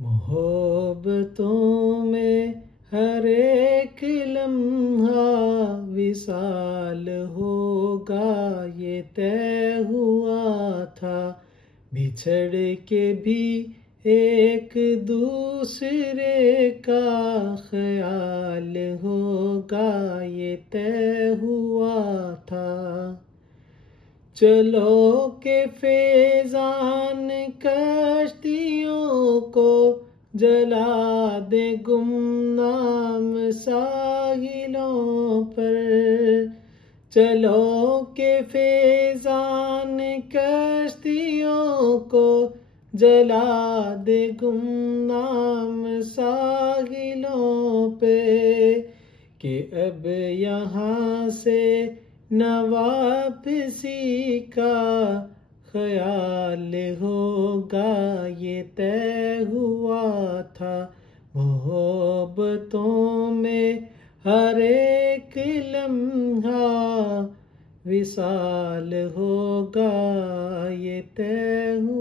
محبتوں میں ہر ایک لمحہ وصال ہوگا، یہ طے ہوا تھا۔ بچھڑ کے بھی ایک دوسرے کا خیال ہوگا، یہ طے ہوا تھا۔ چلو کہ فیضان کشتیوں کو جلا دے گمنام ساحلوں پر۔ چلو کہ فیضان کشتیوں کو جلا دے گمنام ساحلوں پہ، کہ اب یہاں سے نہ واپسی کا خیال ہوگا، یہ طے ہوا تھا۔ محبتوں میں ہر ایک لمحہ وصال ہوگا، یہ طے ہوا۔